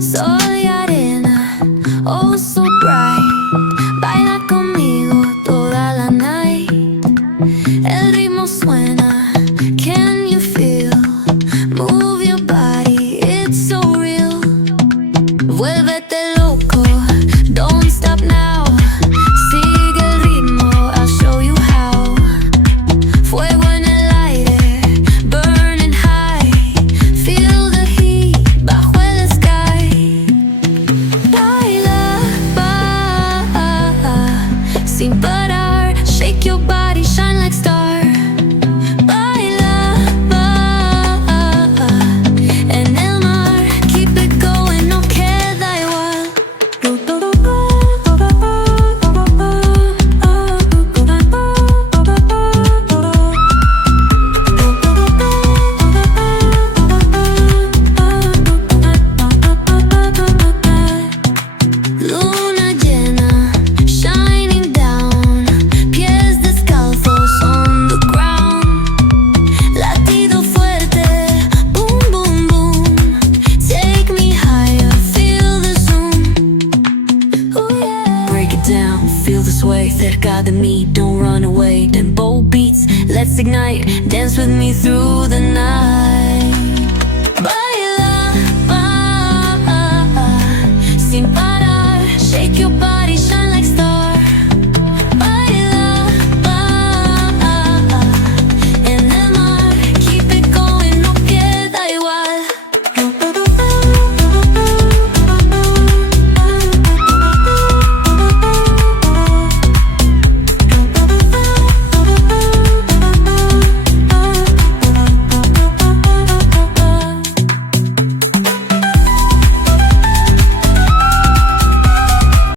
Soy arena, oh so bright. Baila conmigo toda la night. El ritmo suena, can you feel? Move your body, it's so real. Vuélvete loco, don't stop now. Sigue el ritmo, I'll show you how. Fuego en el aire, burning high. Feel the heat bajo el sky. Baila, sin parar. Shake your body, shine like star. Baila, en el mar. Keep it going, no queda igual. Luna llena, shining down. Pies descalzos on the ground. Latido fuerte, boom, boom, boom. Take me higher, feel the zoom. Ooh, yeah. Break it down, feel the sway. Cerca de mí, don't run away. Tempo beats, let's ignite. Dance with me through the night.